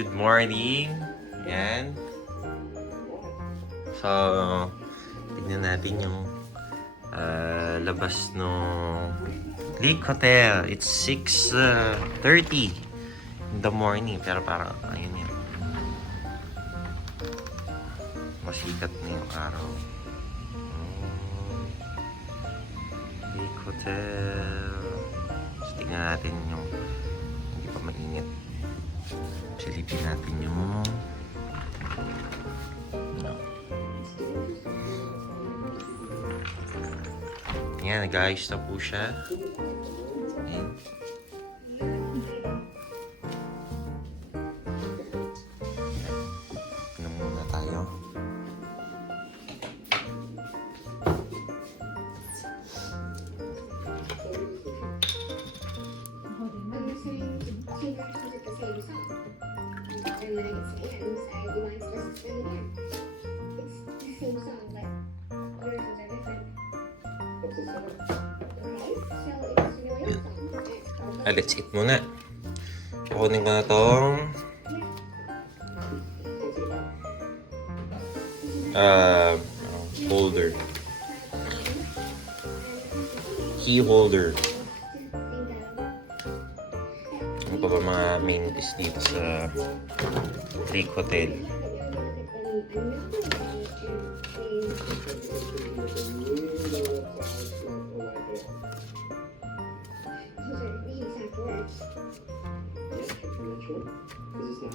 good morning. Yan. So, tignan natin yung labas no Lake Hotel. It's 6:30 in the morning. Pero parang, ayun yun. Masikat na yung araw. Lake Hotel. So, tignan natin yung hindi pa mainit. Silipin natin yung Ayan, guys, na po siya. Ayan. Ano muna tayo? Let's eat muna. Kukunin ko na tong holder. Key holder. Ano pa ba mga amenities dito sa Lake Hotel?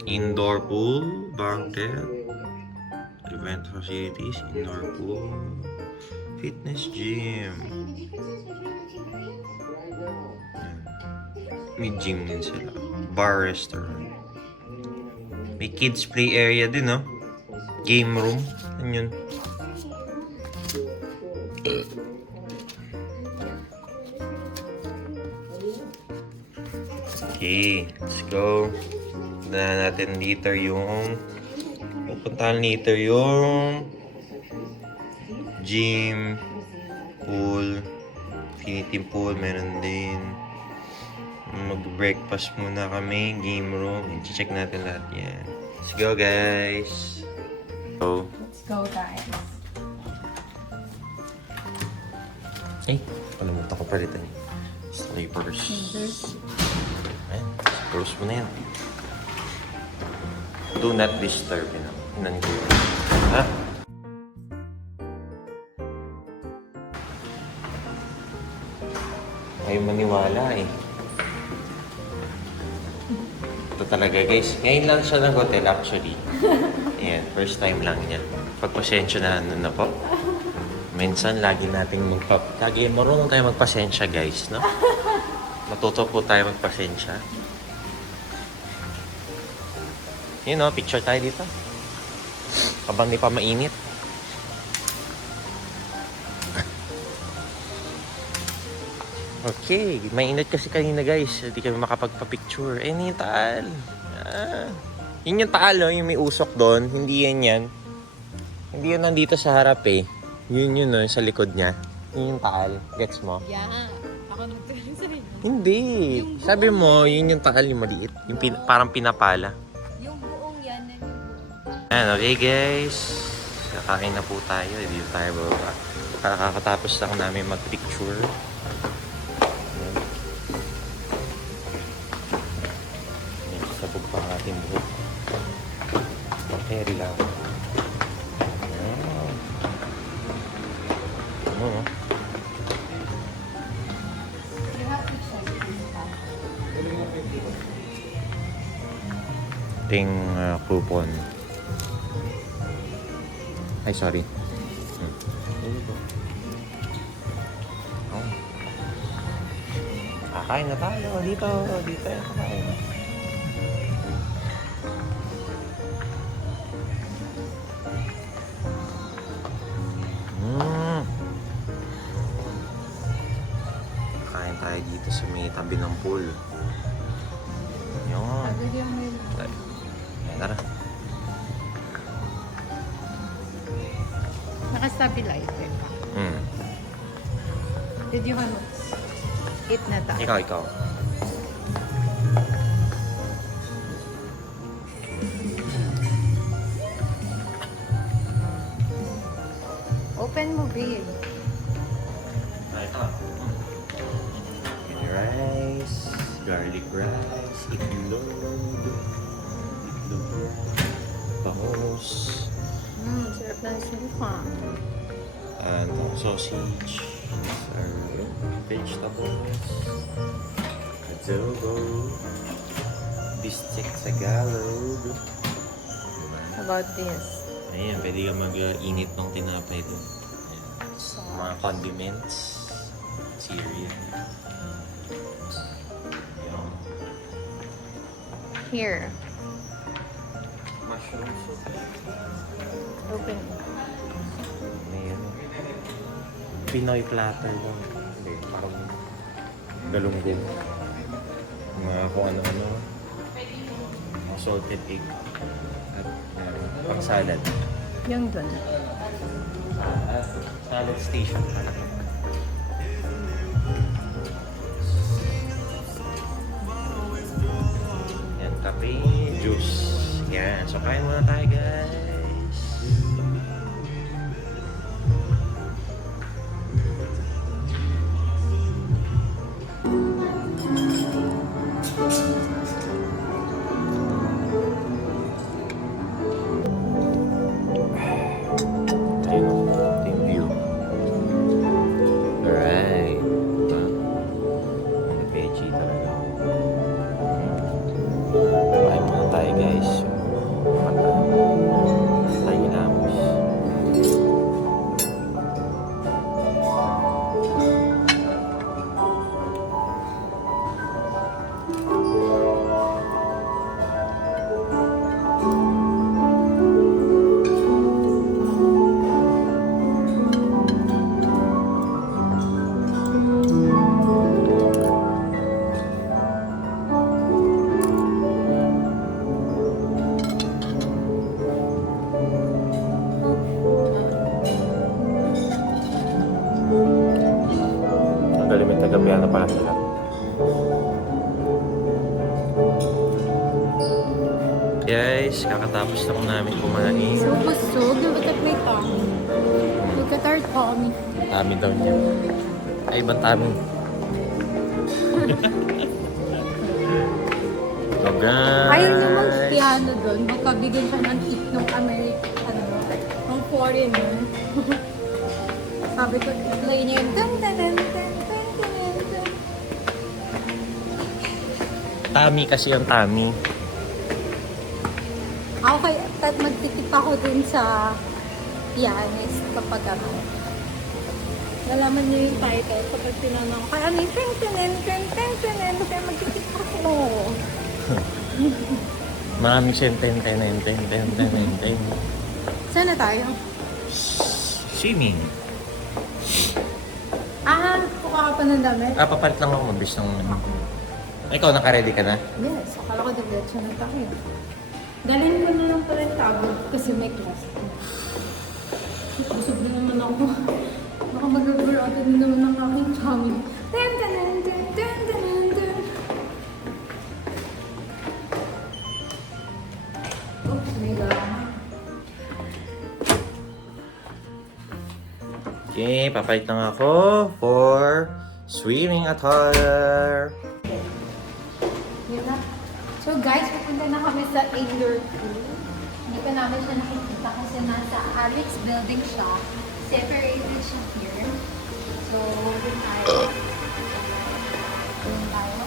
Indoor pool, banquet, event facilities, indoor pool, fitness gym. Yan. May gym din sila. Bar restaurant. May kids play area din, no? Game room. Ano yun? Okay, let's go. Puntahan natin dito yung gym, pool, infinity pool, meron din. Mag-breakfast muna kami, game room. I-check natin lahat yan. Let's go, guys! Let's go, guys. Ay, palimutan ko palitan. Slippers. Ayan, slippers mo na yan. Do not disturb, you know. Ha? Ayaw maniwala eh. Ito talaga guys. Ngayon lang siya ng hotel actually. Ayan, first time lang niya. Pagpasensya na po. Minsan lagi nating lagi marunong tayo magpasensya guys, no? Matuto po tayo magpasensya. Yun o, picture tayo dito. Habang di pa mainit. Okay, mainit kasi kanina guys. Hindi kami makapagpa-picture. Eh, yung taal. Yun yung taal, no? Yung may usok doon. Hindi yan. Hindi yun nandito sa harap eh. Yun no? Yung sa likod niya. Yun yung taal. Gets mo? Yeah. Ako nagturo sa'yo. Hindi. Sabi mo, yun yung taal, yung maliit. Yung parang pinapala. Ayan, okay guys. Kakain na po tayo. Dito tayo baba. Kakatapos lang namin mag-picture. Ayan. Ayan, sabog pa ang ating buhok. Carry lang. Ayan. Ano, no? Ting coupon. Ay, sorry. Oh. Kakain na tayo. Dito tayo kakain. Kakain tayo dito sa may tabi ng pool. Yun. Ayan, tara. Naka-stabilize eh. Did you want eat na tayo? Ikaw. Open mo, babe. Ito. Rice, garlic rice, itlog, bangus, Sarap ng suka. and sausage. These are vegetables, adobo, bistek Tagalog. How about this? Ayan, pwede ka mag-init ng tinapay doon. Mga condiments, cereal. Ayan. Here. Mushroom soup. Open. Ayan. Pinoy platter lang. Hindi, parang galunggong. Mga kung ano-ano. Mga salted egg. At pang salad. Yung dun. Salad station pala. Yan, kape, juice. Yan, so kain muna tayo guys. Ayun o, ito yung view. Alright. May veggie talaga. Kain muna tayo guys. Tayo ginamos. Ang galing may taga-piano pala sila. Guys, kakatapos lang namin kumain. So busog. Look at my tummy. Look at our tummy. Tummy daw niya. Ay, ibang tummy. So guys. Ayaw niya mag-piano doon. Magkabigyan siya ng tip ng American, ng foreigner. Sabi ko, play niya yung dun, dun, dun, dun, dun, dun, dun. Tummy kasi yung tummy. Ako kaya, magtitip ako dun sa pianist kapag ano. Nalaman niyo yung title kapag tinanong ko, ano yung ten, ten, ten, ten, ten, ten, ten, kaya magtitip ako. Maraming senten, ten. Saan na tayo? Swimming. Kuka ka pa ng damit? Papalit lang ako mabis ng... Ikaw, naka-ready ka na? Yes, akala ko diretso na tayo. Dalhin ko na lang pala yung tablet kasi may class. Busog na naman ako. Baka mag-over-out na naman ang aking tummy. Ten, ten, ten, ten, ten, ten, ten. Oops, may gama. Okay, papalit lang ako for swimming attire. Yun na. So guys, pupunta na kami sa indoor pool. Hindi pa namin siya nakikita kasi nasa Alex building siya. Separated siya here. So, dun tayo. Dun tayo.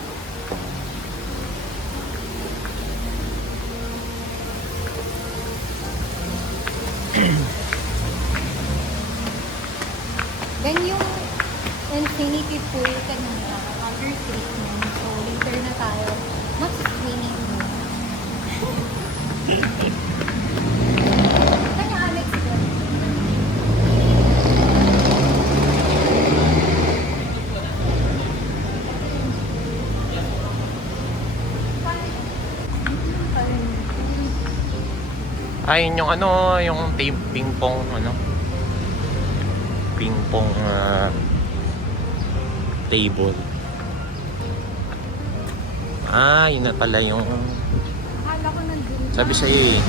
Then yung infinity pool kanina, under treatment. So, later na tayo mag-swimming mo. Kanya Alex doon. Ayun yung ano, yung ping pong ano. Ping pong table. Yun na pala yung Akala ko nandun. sabi sa'yo eh.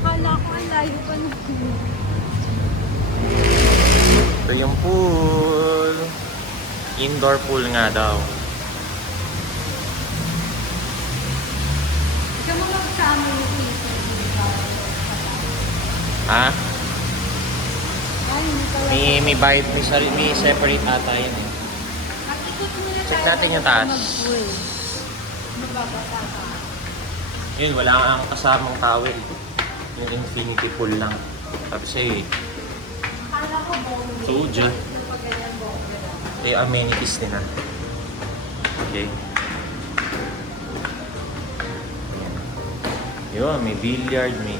Akala ko ang layo pa nandun. Ito yung pool. Indoor pool nga daw. Ikaw mo magsama yung pizza. Ha? Ay, hindi pala. May bayad, may separate ata yun eh. Mag-ikot muna Check tayo natin yung bago taas. mag-pool. Mababasa ka. Yun, wala kang kasamang towel. Yung infinity pool lang. Sabi sa'yo eh. Akala ko bowling. Soju. Pag ganyan bowling. Ito yung amenities nila. Okay. Ayan. Yun, may billiard, may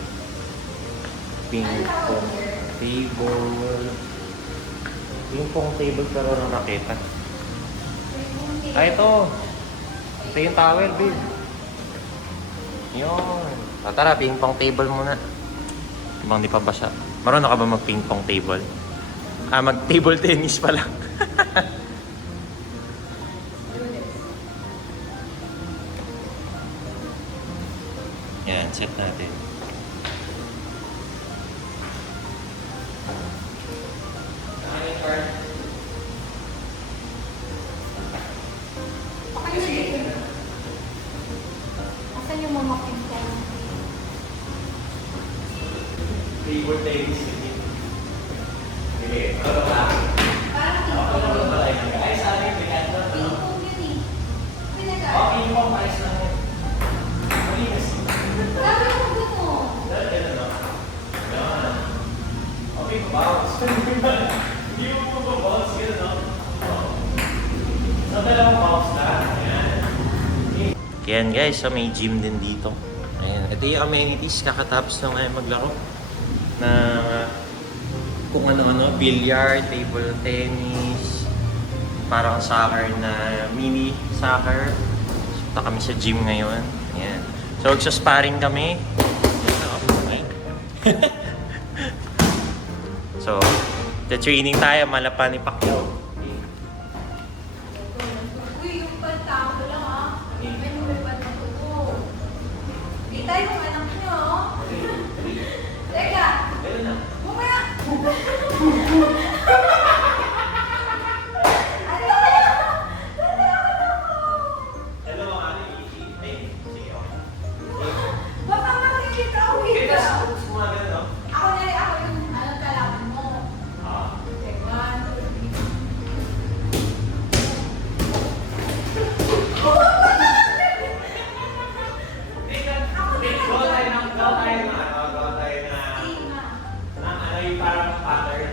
ping pong table. Ping pong table pero ng raketan. Ay, ito. Ito yung towel, babe. Yun. Tara, ping pong table muna. Ibang di pa ba siya? Marunong ka ba mag ping pong table? Ah, mag table tennis pa lang. Yan, set natin. Asan yung mga pinta? Table tennis. Hindi. Ano ba? Parang ping-pong. Ay, sa akin, pinagano. Ping-pong yun eh. Pinag- Okay, yung ayos lang yun. Malinis. Grabe mo gusto. Ganun, no? Yan. Okay, bounce. Hindi mo bounce, ganun, no? So, dalawang bounce na. Ayan. Yan guys, so may gym din dito. Ayan. Ito yung amenities, kakatapos na ngayon maglaro. Na kung ano-ano, billiard, table tennis, parang soccer na mini soccer. Punta kami sa gym ngayon. Ayan. So, magsa-sparring kami. So, the training tayo, malapan ni Pacquiao. Uy, yung panta ko lang ah. May lumipad na tuto. Di tayo yung anak nyo. Teka, Ganun na. mamaya. Ano kaya? Hello, ano yung sige, okay. Baka makikita ang wika. Sumagal, no? Ako yung kalaban mo. Okay, 1, 2, 3. Ano yung parang pattern?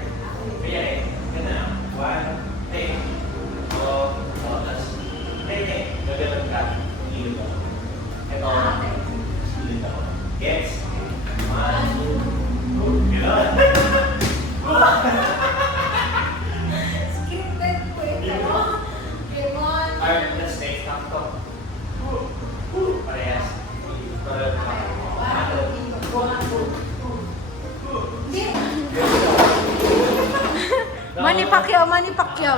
Kaya eh, ganun. 1, 10, 2, tapos, gagalan ka. Kung ilog ako. Ito, ilog ako. Gets? 1, 2, gano'n. Scripted po ito. Okay, 1. Alright, let's take half to. Parehas. Manny Pacquiao, Manny Pacquiao.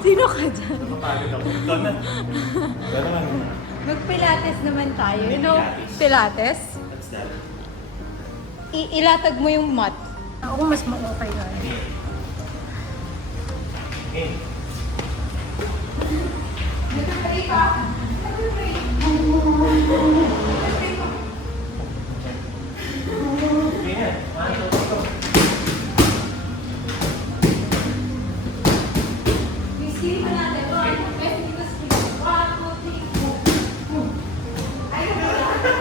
Sino ka dyan? Napagod ako. Ito na. Ganun. Mag-pilates naman tayo. You know, pilates? What's that? Ilatag mo yung mat. Ako mas ma-okay ka. Okay. Nag-pray ka. Nag-pray. Nag-pray ka. Okay na. 1, 2, 3. Yung skill pa natin. Best dito skill. 1, 2, 3. Ayun na.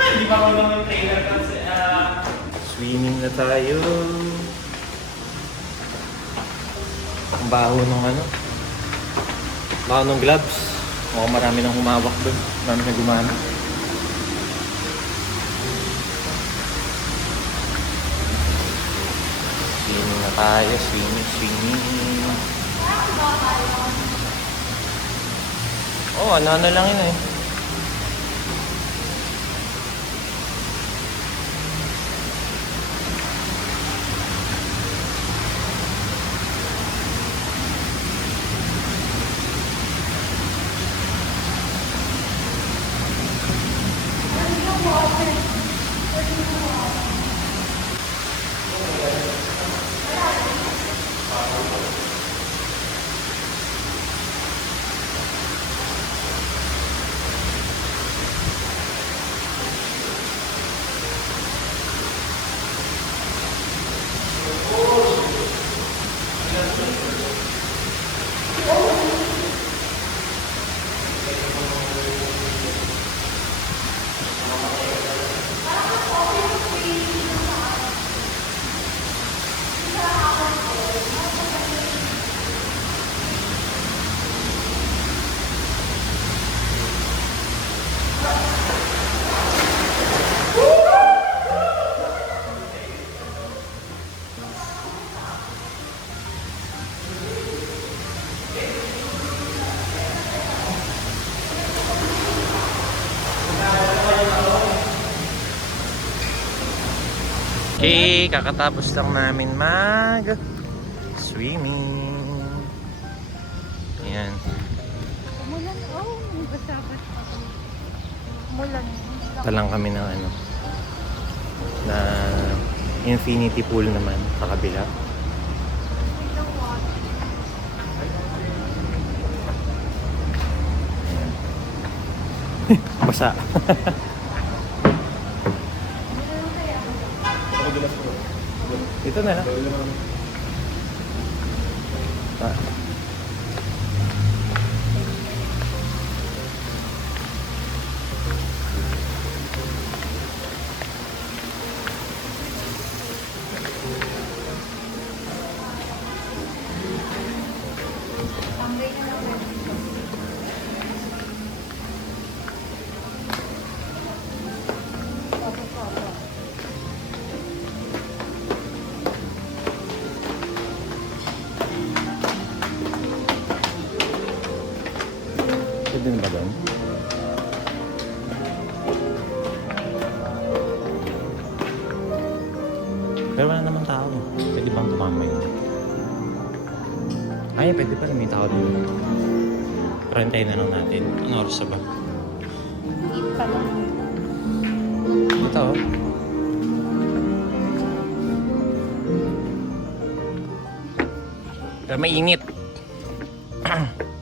Hindi pa ako naman trainer kasi swimming na tayo. Ang baho ng ano. Baho ng gloves. Mukhang marami nang humawak doon. Marami na gumana. Swimming na tayo. Swimming. Oh, ano lang yun eh. Okay, kakatapos lang namin mag-swimming. Ayan. Umulan. Oh, may basabat ako. Umulan. Ito lang kami ng ano, na infinity pool naman sa kabila. Basa. Ito na lang. Ah. Tambay ka na. Pwede na ba doon? Pero wala naman tao. Pwede bang tumama yun? Ay, pwede pala. May tao doon. Pero hintayin na lang natin. Ano oras na ba? Eat pa lang. Ito oh. Pero mainit.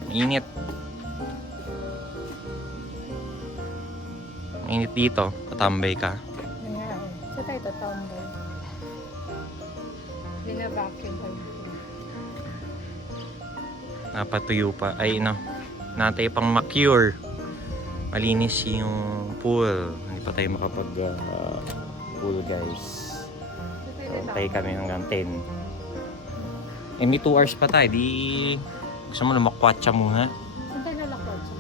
Mainit. Mainit dito. Tatambay ka. Sa tayo tatambay. Bina-vacuum pa yun. Napatuyo pa. Ay, no. Natay pang ma-cure. Malinis yung pool. Hindi pa tayo makapag pool, guys. So, tayo kami hanggang 10. Eh, may 2 hours pa tayo. Di... Gusto mo lumakwatsa muna? Saan tayo nalakwat siya?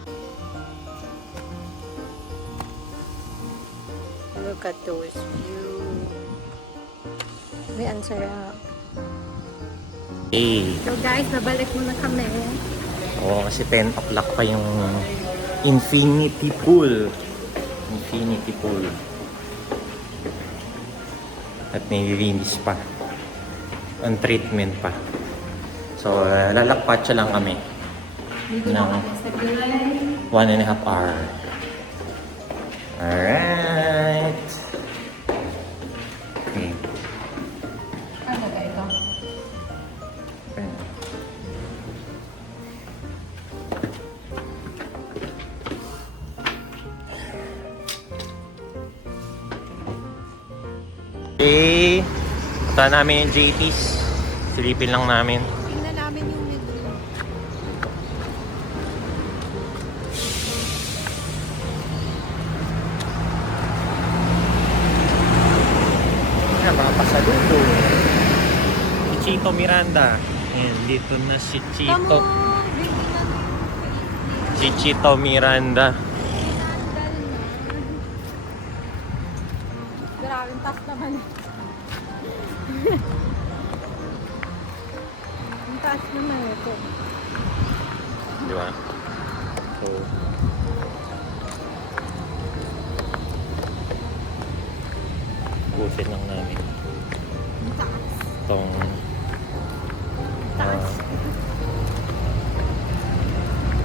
Look at those view. May ansarap. Eh. So guys, nabalik muna kami. Oo, kasi 10 o'clock pa yung infinity pool. Infinity pool. At nililinis pa. Ang treatment pa. So, lalakpatsa lang kami. Dito na kami sa gilay. 1.5 hour. Alright. Okay. Ano ba ito? Okay. Punta namin yung JT's. Silipin lang namin. Tingnan namin yung menu. Ayan, mga pasaludo. Si Chito Miranda. Ayan, dito na si Chito. Si Chito Miranda. Grabe, tas naman. Ang taas naman ito. Di ba? So, busin lang namin Ang taas. itong Taas.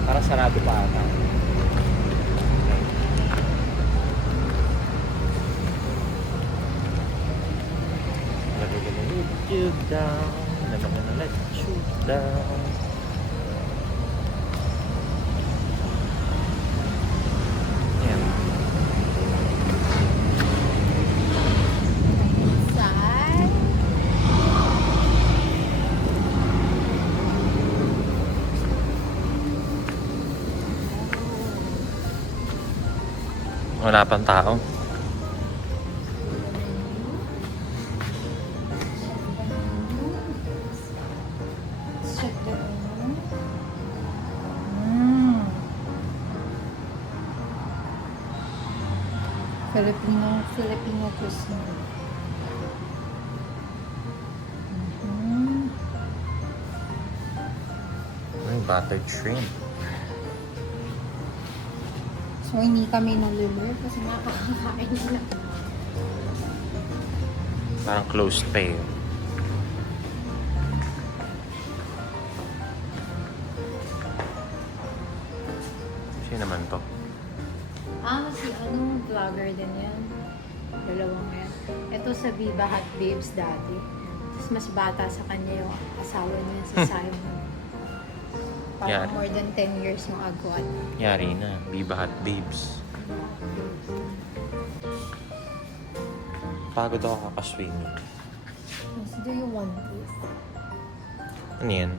para sarado pa ata. Let you down. Never gonna let you down. Ayan. Side. Wala pang tao. Check the room. Filipino cuisine. Buttered shrimp. So, hindi kami nalulur kasi nakakakain na. Parang closed pa eh. Sino naman to? Si vlogger din yan. Dalawang yan. Ito sa Viva Hot Babes dati. Tapos mas bata sa kanya yung asawa niya si Simon. Parang Yari. more than 10 years yung agwat. Yari na. Viva Hot Babes. Pagod ako kakaswimming. Mas do you want this? Ano yan?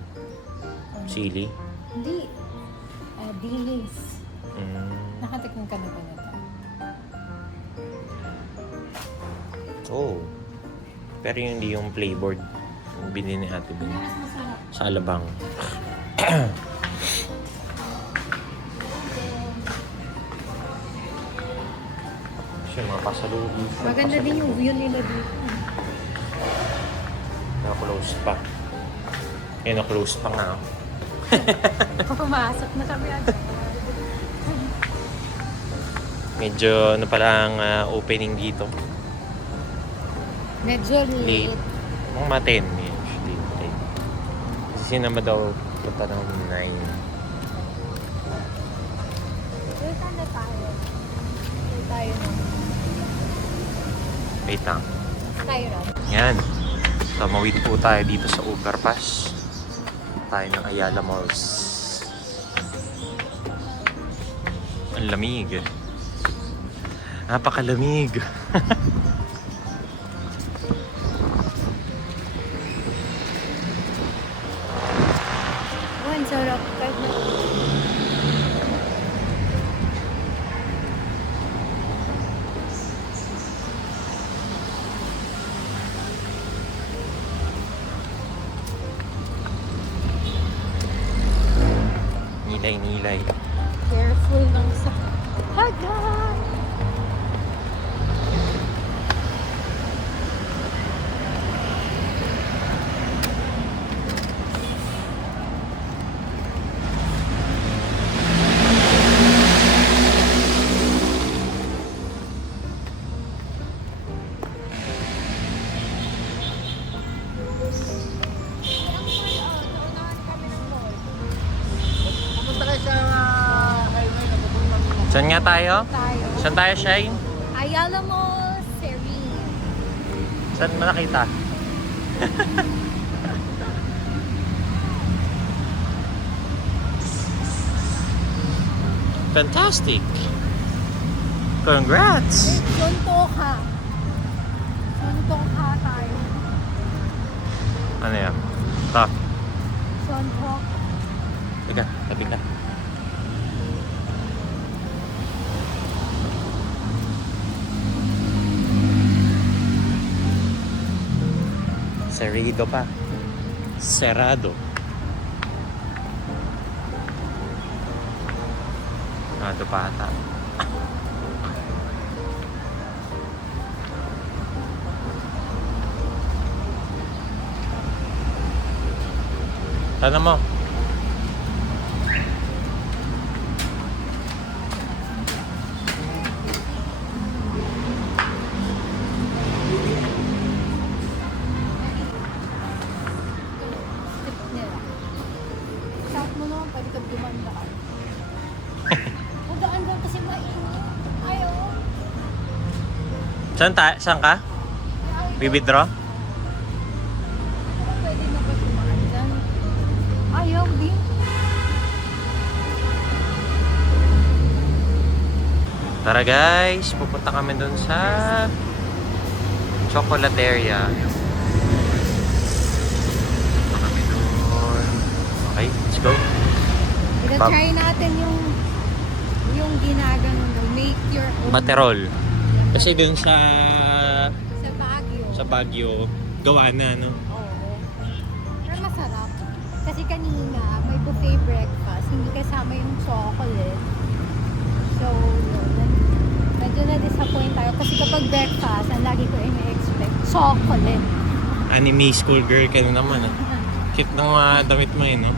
Sili? Hindi. Dilis. Nakatikman ka na ba na ito? Oh. Pero yung hindi yung flavored. Yung binili ni Ate Bin. Mas masarap. Sa Alabang. Kasi mga pasalubong. Maganda din yung view nila dito. Na-close pa. Eh, na-close pa nga. Pumasok na kami agad. Medyo ano pala ang opening dito. Medyo Late. late. Mga 10 actually. Late. Kasi sinama daw punta ng 9. Wait, saan na tayo? Wait tayo na. Wait lang. Skyrim. Yan. Tumawid po tayo dito sa overpass. Tayo ng Ayala Malls. Ang lamig. Napakalamig. Ang sarap. Kahit na. Nilay. Careful lang sa hagan. Saan nga tayo? Tayo. Saan tayo, Shine? Ayala Mall, Serene. Saan mo nakita? Fantastic! Congrats! Suntoka. Suntoka tayo. Ano yan? Ito. Suntok. Teka, tabi ka. Cerrado pa. Cerrado. Sarado pa ata. Tanong mo. Tip nila. South mo naman, pwede ka dumandaan. Magdaan daw kasi mainit. Ayaw. Saan ka? Withdraw? Pwede na ba dumaan dyan? Ayaw din. Tara guys, pupunta kami dun sa Chocolateria. Pupunta kami dun. Okay, let's go. Ita-try natin yung ginaganon daw. Make your own. Baterol. Kasi dun sa Sa Baguio. gawa na, no? Oo. Pero masarap. Kasi kanina, may buffet breakfast. Hindi kasama yung chocolate. So, yun. Medyo na-disappoint tayo. Kasi kapag breakfast, ang lagi ko ina-expect, chocolate. Anime school girl ka na naman, ah. Cute ng mga damit mo, eh, no?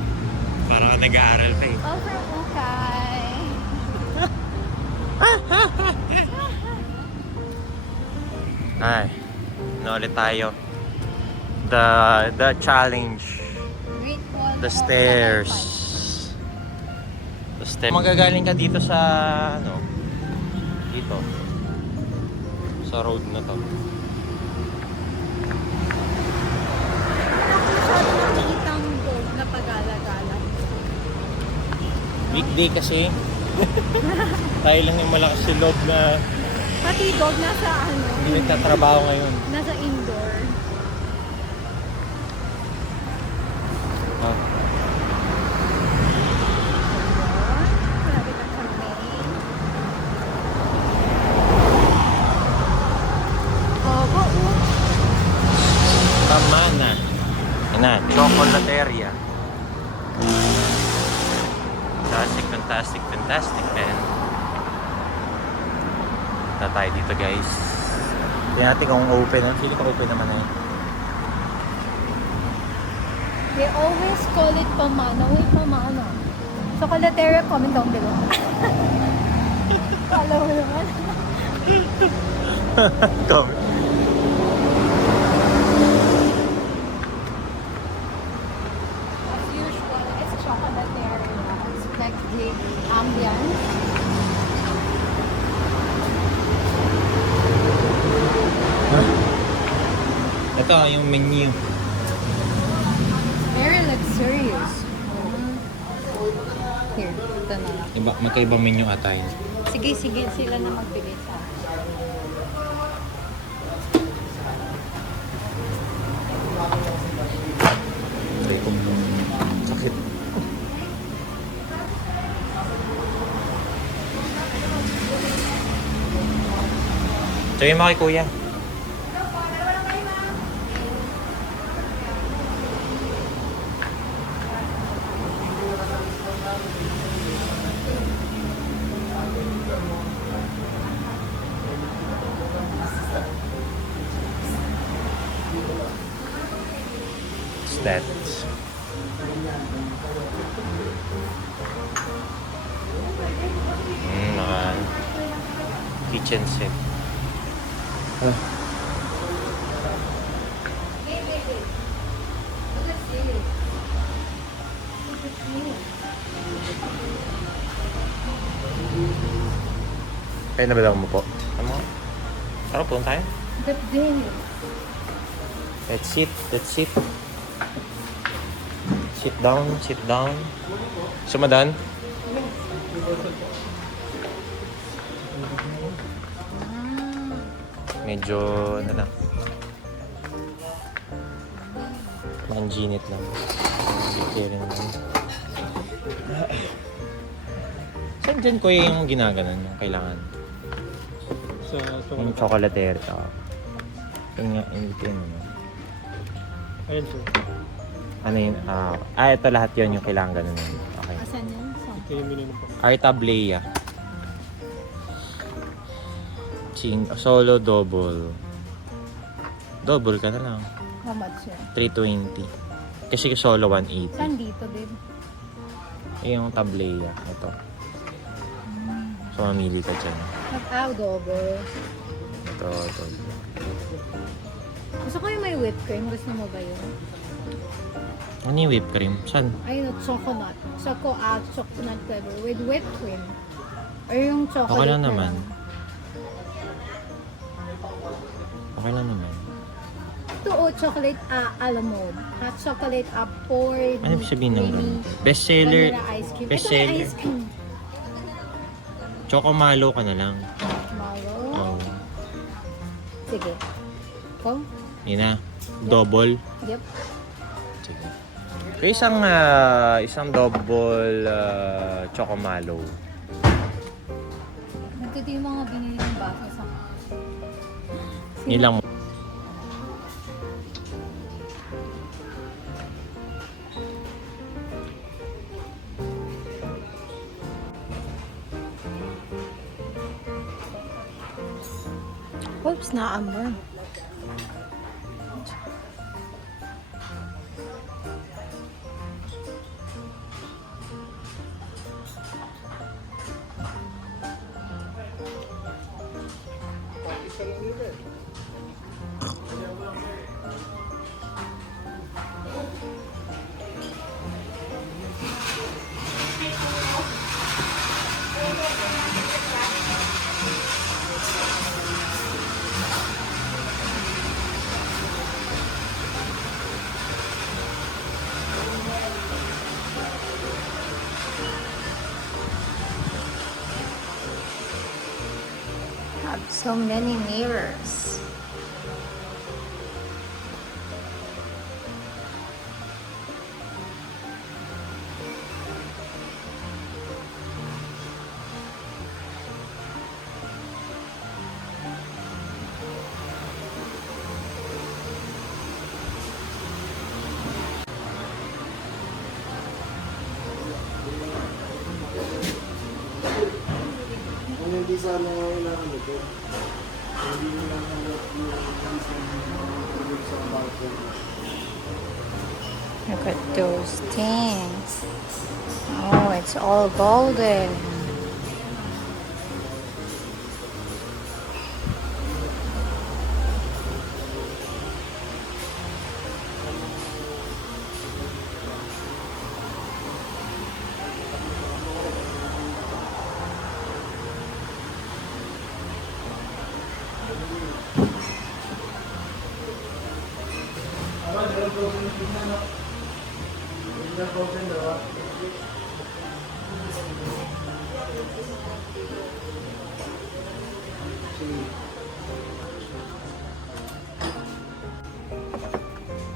Parang ka nag-aaral pa, eh. All from Ukay. Ay, Ano ulit tayo? The challenge. Great Wall The of stairs. Tagumpay. The stairs. Magagaling ka dito sa, ano, dito. Sa road na to. Wala ko masyado nakikitang gold na pag-alagala. Weekday kasi. Tayo lang yung malakas si loob na Pati dog nasa ano, hindi nagtatrabaho ngayon. nasa indoor. Ah. Grabe na kami. Opo, Tama na. Yan na, chocolateria. Fantastic, fantastic, fantastic, man. Punta tayo dito, guys. Tingnan natin kung open. Feeling ko open naman na yun. they always call it pamana. Wait, pamana. Chocolateria, comment down below. Kala mo naman. Come. As usual, it's chocolateria. It's like the ambience. Ito yung menu. Very luxurious. Here, ito na lang. Magkaibang menu ata yun. Sige, sila na magbigay sa akin. Try ko. Sakit. Sabihin mo kay kuya. What's that? Naka kitchen set. Wait. Look at this. Look at this. Kaya nabalaw mo po. Ano? Sarap po tayo. Look at this. Let's sit. Let's sit. Sit down. Sit down. Sumadan? Medyo, ano lang. Manginit lang. Carry naman. Saan dyan ko yung ginaganon yung kailangan? Sa Yung chocolateria. Yung nga, yung ano. Ayun sir. Ano yun? Ito lahat yun yung kailangan ganun. Okay. Asan yan? Ito yung minimum po. Artablea. Solo double. Double ka na lang. How much yan? 320. Kasi solo 180. Saan dito, babe? Yung tablea. Ito. So, mamili ka dyan. Double. Ito. Gusto ko yung may whipped cream. Gusto mo ba yun? Ano yung whipped cream? Saan? Ayun, chocolate. Chocolate flavor with whipped cream. Or yung chocolate Okay lang na naman. lang. Okay lang naman. Ito chocolate alam mo. Hot chocolate poured. Ano ibig sabihin ng creamy ganun? Bestseller. vanilla ice cream. Ito Bestseller. may ice cream. Chocomalo ka na lang. Tomorrow. Oh. Sige. Go. Yun na. Double. Yep. Sige. So, isang double chocomalo. Nagkito yung mga binili ng baso sa Nilang Oops, naamber. So many mirrors. Kung hindi sana kailangan ito, hindi nyo lang hanap yung hindi sa balcony. Look at those things. Oh, it's all golden.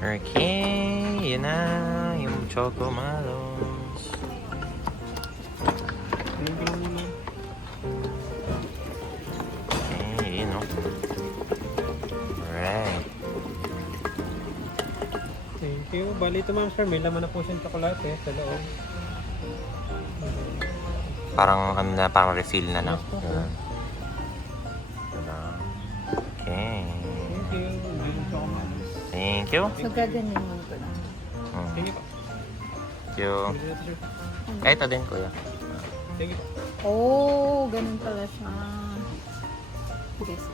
Okay, yun na yung Choco Mallows. Okay, yun o. Alright. Thank you. Bali ito, ma'am sir. May laman na po siyang tsokolate sa loob. Parang ano na, parang refill na lang. Okay. Thank you. Meron po akong malas. Thank you. So, gaganinin ko lang. Thank you po. Thank you. Dito, sir. Eh, ito din, kuya. Thank you. Oh, ganun pala siya. Yes.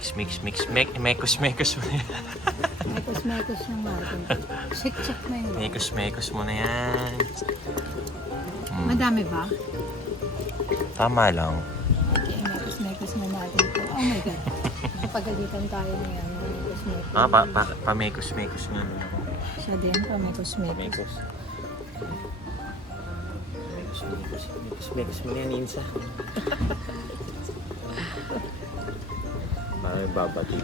Mekos mo na yan. Mekos yung natin. Check mo yun. Mekos mo na yan. Madami ba? Tama lang. Okay, mekos mo natin ito. Oh my God. Napagalitan tayo niya. Mekos. Pa-mekos nga. Siya din, mekos. Mekos mo na yan, Insa. Parang may babatid.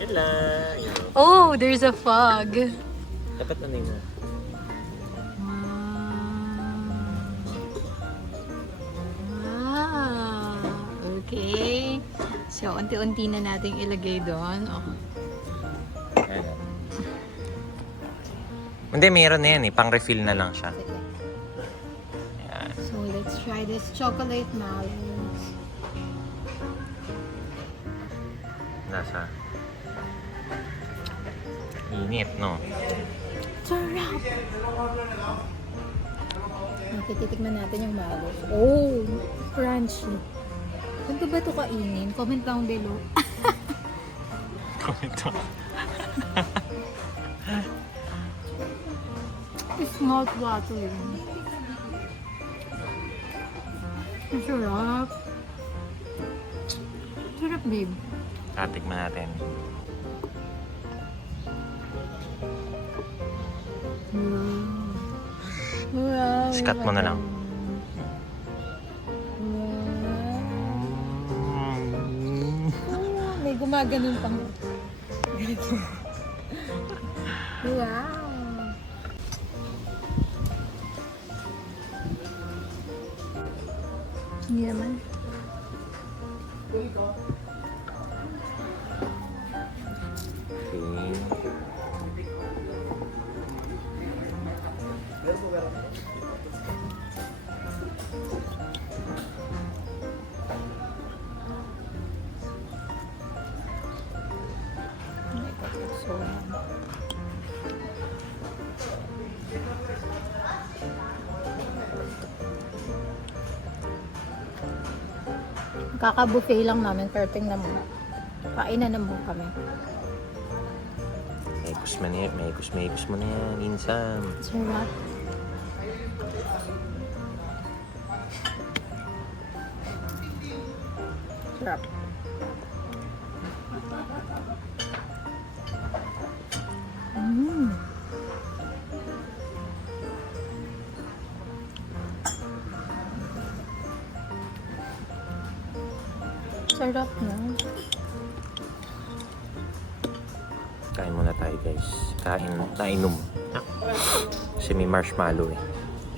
Yan lang. Oh, there's a fog. Dapat ano yun? Wow. Okay. So, unti-unti na nating ilagay doon. Oh. Ayan. Hindi, meron na yan eh. Pang-refill na lang siya. Sige. Ayan. So, let's try this chocolate mallows. Nasa? Init, no? Sarap! Okay, titikman natin yung mallows. Oh! Crunchy. Saan ko ba ito kainin? Comment down below. Ito. It's not watering. Ang sarap. Sarap, babe. Tatikman natin. Wow. Scat mo na lang. Wow. May gumaganon pang. Wow. Hindi naman. Okay. Kaka-buffet lang namin, pero tingnan mo. Kainan na mo kami. Mekos mo na yan, Insan. Sarap. Sarap. Mmm. Sarap na. Kain muna tayo guys. Nainom. Kasi may marshmallow eh.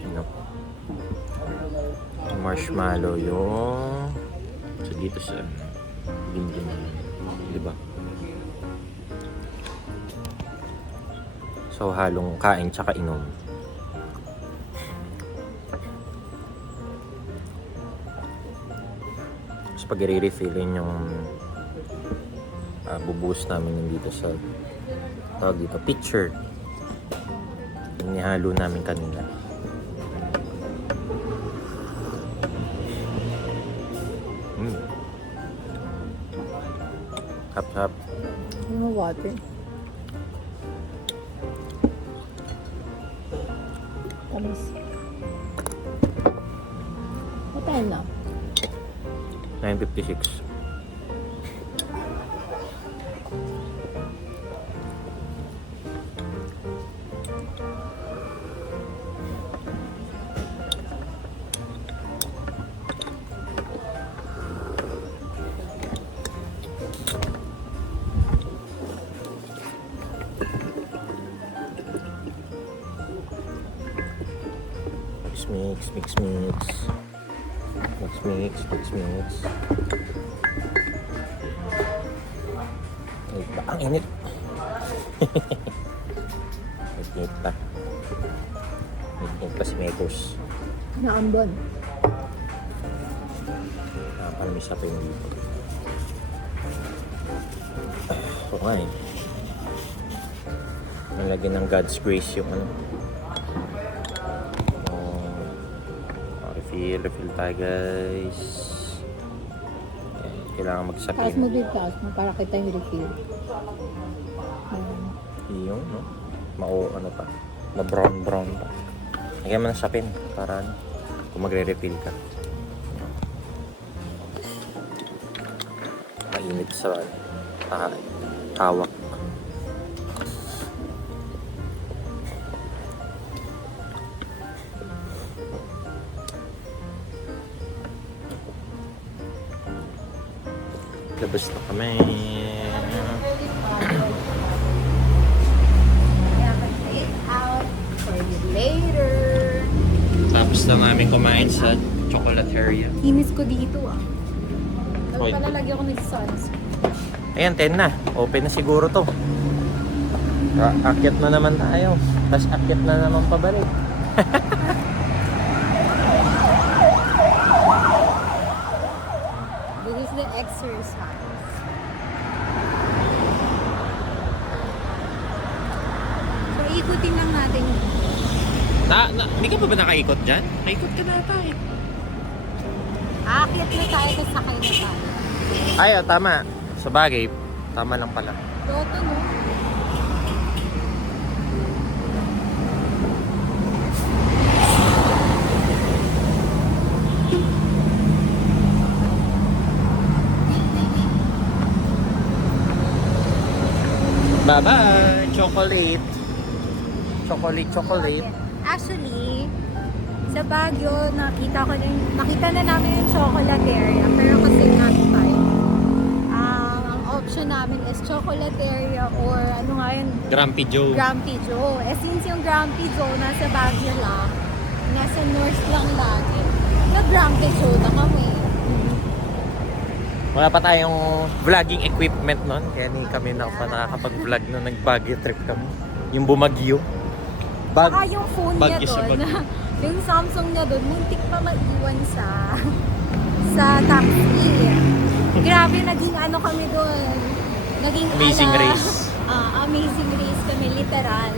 Inom. May marshmallow yung... So dito sa... Ginggin. Diba? So halong kain tsaka inom. Tapos pag i-refillin yung bubuhos namin yung dito sa tawag dito, pitcher. Yung nihalo namin kanina. Hap-hap. Ano water? Tamis. What time na? 9:56. Mix. Mix. Ay, ang init. Init pa. Init pa si Mekos. Naambon. Napalamisa pa yung dito. Oo nga eh. Nalagyan ng God's grace yung ano. Refill tayo guys. Kailangan Taas magsapin. mo din, taas mo para kita yung refill. Yung, no? Ano pa. Ma-brown pa. Lagyan mo ng sapin para ano, kung magre-refill ka. Mainit sa hawak. Labas na kami. Out for you later. Tapos na namin kumain sa Chocolateria. Inis ko dito ah. Hoy. Dapat pala lagi ako nag-sunscreen. Ayan, 10 na. Open na siguro to. Akyat na naman tayo. Tapos akyat na naman pabalik. This is the exercise. So, ikutin lang natin. Hindi ka pa ba nakaikot dyan? Nakaikot ka na tayo. Aakyat na tayo, tapos sakay na tayo. Ay, tama. Sa bagay, tama lang pala. Loto, no? Bye-bye! Chocolate! Chocolate! Actually, sa Baguio, nakita na namin yung Chocolateria, pero kasi not time. Ang option namin is Chocolateria or ano nga yun? Grumpy Joe. Grumpy Joe. Since yung Grumpy Joe nasa Baguio lang, nasa north lang lagi, nag-Grumpy Joe na kami. Wala pa tayong vlogging equipment nun. Kaya hindi kami nakakapag-vlog nung nag-Baguio trip kami. Yung bumagyo. Baka yung phone niya Baguio siya, doon, Baguio. yung Samsung niya doon, muntik pa mag-iwan sa taxi. Grabe, naging ano kami doon. Naging Amazing race. Amazing race kami, literal.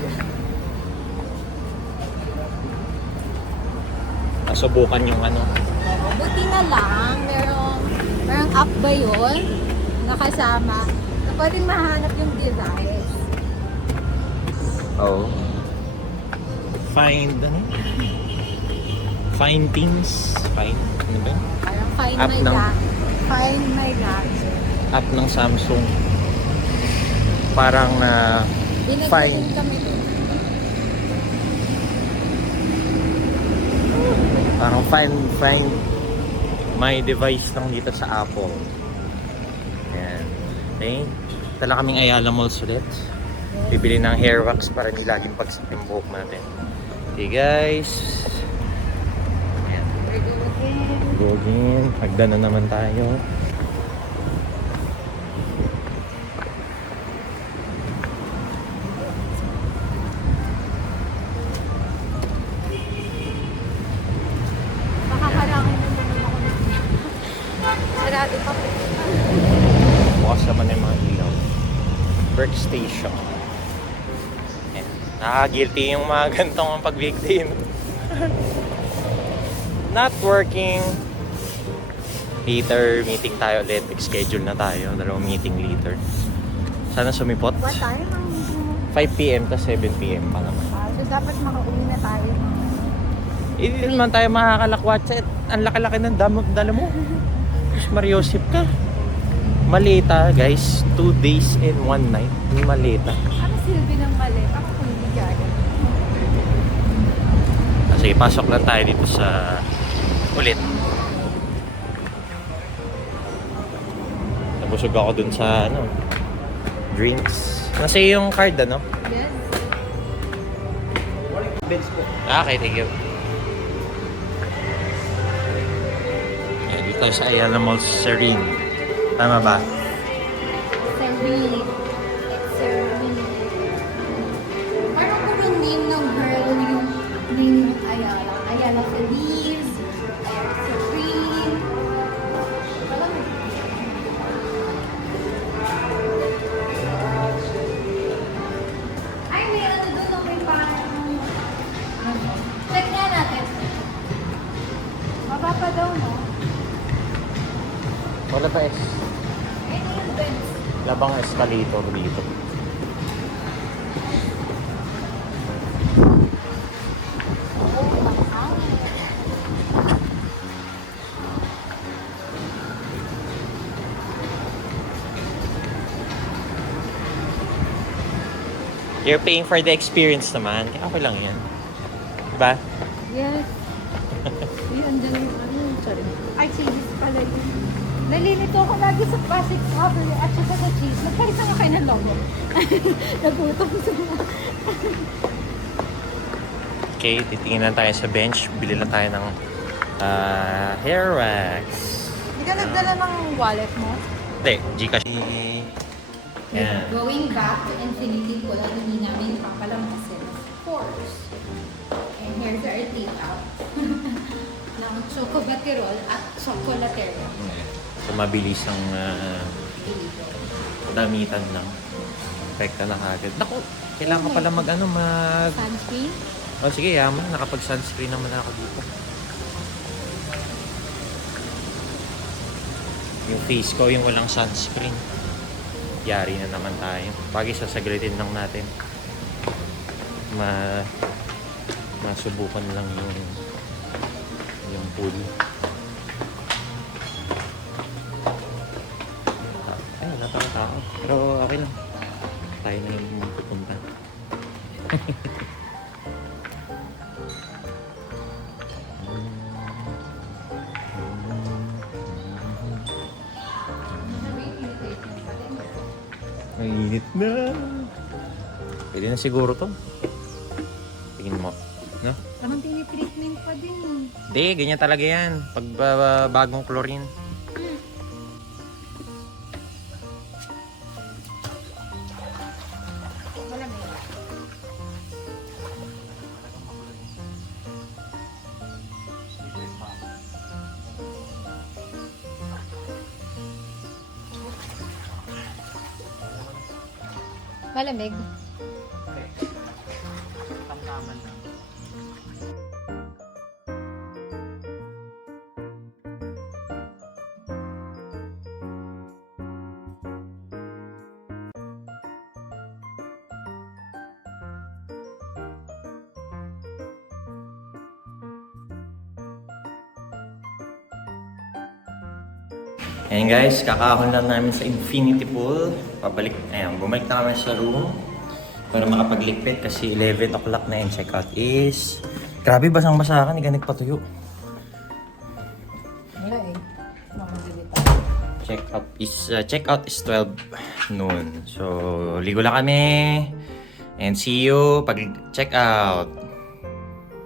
Nasubukan yung ano. Buti na lang, merong app ba yun? Nakasama. Na pwedeng mahanap yung device. Oh. Find things. Ano ba yun? Parang App ng- Find my gadget. App ng Samsung. Parang find. Binagdating kami doon. Parang find my device lang dito sa Apple. Okay. Tala kaming Ayala Malls ulit. Bibili ng hair wax para di laging pagsip yung buhok natin. Okay guys. Ayan. We're going. Go again. Hagdan na naman tayo. Makakalangin na naman ako ng sarado pa po. Bukas naman yung mga ilaw. Workstation. Ayan. Nakaka-guilty yung mga gantong pag-weekday. Not working. Later, meeting tayo ulit. Schedule na tayo. 2 meeting later. Sana sumipot. What time ang meeting mo? 5 p.m. to 7 p.m. pa naman. So dapat makauwi na tayo. Hindi naman tayo makakalakwatsa. Ang laki-laki ng dala mo. Diyos Mariosip ka. Maleta, guys. 2 days and 1 night. Hindi maleta. Ano silbi ng mali? Ako kung hindi gagawin. Kasi pasok lang tayo dito sa ulit. Nabusog ako dun sa drinks. Nasa yung card, ano? Yes. Benz po. Okay, thank you. Ayan, dito tayo sa Ayala Malls Serene. Tama ba? Serene. It's Serene. Parang kung yung name ng girl, yung name ng Ayala. Ayala Feliz. Ayala Serene. Parang ay, may ano doon, no? May parang check nga natin. Mababa daw, no? Wala pa es. Ay, ito yung Benz. Labang escalator dito. You're paying for the experience naman. Kaya okay lang yan. Diba? Yes. Yun, dyan yung ano. Sorry. Ay, cheese pala yun. Nalilito ako lagi sa plastic cover at saka sa cheese. Nagpalit na kayo ng logo. Nagutom sa mga. Okay, titingin lang tayo sa bench. Bili lang tayo ng hair wax. Hindi ka nagdala ng wallet mo? Hindi, Gcash. Yan. Going back to Infinity Pool, ang hindi namin papalampasin. Of course. And here's our take-out. ng Choco Baterol at Chocolateria. So, mabilis ang damitan lang. Pekta na kagad. Naku, kailangan ka pala mag Sunscreen. Oh, sige, yaman. Nakapag-sunscreen naman ako dito. Yung face ko, yung walang sunscreen. Yari na naman tayo. Bagay sasaglitin lang natin. Masubukan lang yung pool. Ay, wala pa ang tao. Pero okay lang. Tayo na yung magpupunta. Mainit na. Pwede na siguro to. Tingin mo. No? Parang tinitreatment pa din eh. Hindi, ganyan talaga yan. Pag bagong chlorine. Malamig. Malamig. Tamtaman lang. Ayan guys, kakahon lang namin sa Infinity Pool. Pabalik, ayan, bumalik na kami sa room para makapaglikpit kasi 11 o'clock na yung check-out is... Grabe, basang-basa ka, hindi ka nagpatuyo. Wala eh. Mga Check Check out is 12 noon. So, ligo lang kami. And see you pag check out.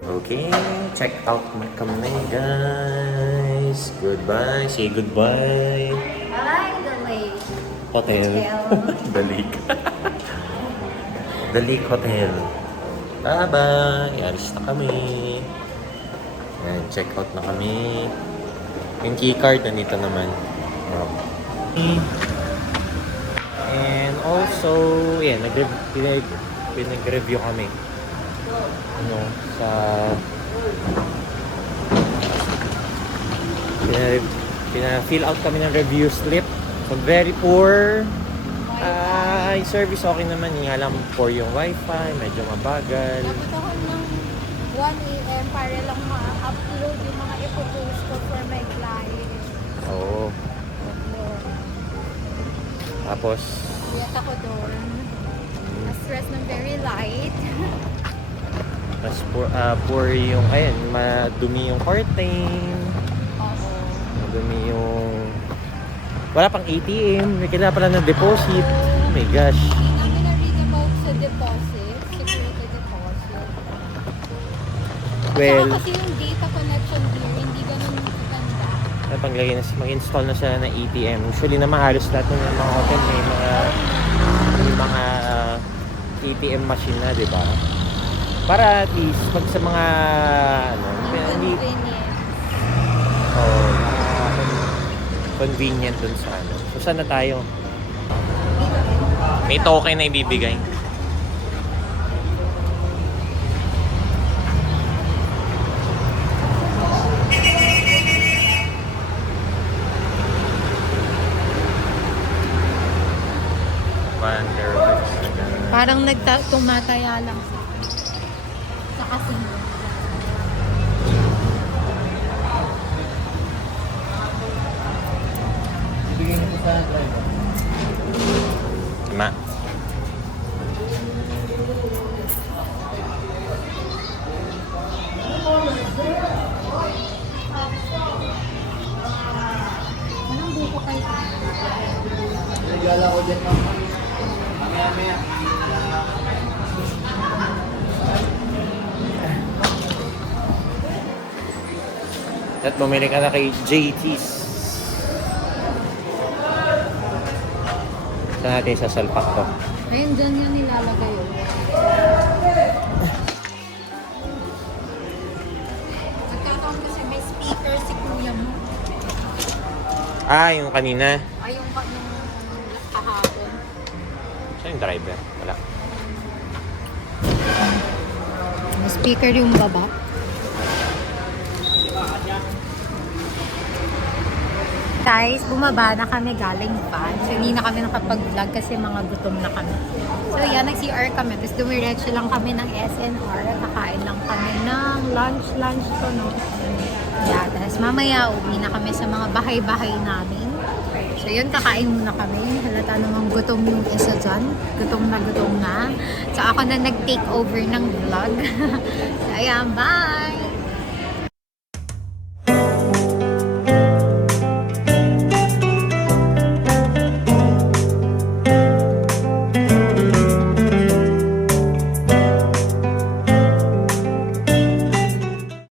Okay, check out na kami, guys. Goodbye. Say goodbye. Bye, the lake. Hotel. The Lake. The Lake Hotel. Bye-bye. Alis na kami. Yan, check out na kami. Yung keycard, nandito naman. And also, yan, pinag-review kami. Ano, sa... Pina-fill out kami ng review slip. So, very poor. Yung service okay naman. Yung alam, poor yung wifi. Medyo mabagal. Dapat ako ng 1 a.m. para lang ma-upload yung mga ipopost ko for my client. Oo. Tapos, Iyak ako doon. Na-stress ng very light. mas poor yung, ayan, madumi yung curtain. Oo. Madumi yung... Wala pang ATM. May kailangan pala ng deposit. Oh my gosh. Hindi namin na-read about sa deposit. Security deposit. Well, Saka kasi yung data connection here, hindi ganun ganda. mag-install na siya ng ATM. Usually naman halos lahat ng mga hotel may mga ATM machine na, di ba? Para at least pag sa mga ano, hindi convenient dun sa ano. So saan na tayo? May token na ibibigay. Parang tumataya lang sa casino. Ibigay niyo po sa driver. Ma. Anong buko kayo? Regala ko dyan, ma'am. Mamaya-maya. At bumili ka na kay JT's. Saan natin sasalpak to? Ayun, dyan yung nilalagay yun. Nagkataon kasi may speaker si kuya mo. Yung kanina. Ay, yung kahapon. Saan yung driver? Wala. May speaker yung baba. Guys, bumaba na kami galing van. So, hindi na kami nakapag-vlog kasi mga gutom na kami. So, yan, nag-CR kami. Tapos, dumiretso lang kami ng SNR. Kakain lang kami ng lunch to, no? Yeah, tapos mamaya, uwi na kami sa mga bahay-bahay namin. So, yun, kakain muna kami. Halata namang gutom yung isa dyan. Gutom na. So, ako na nag-take over ng vlog. So, ayan, bye!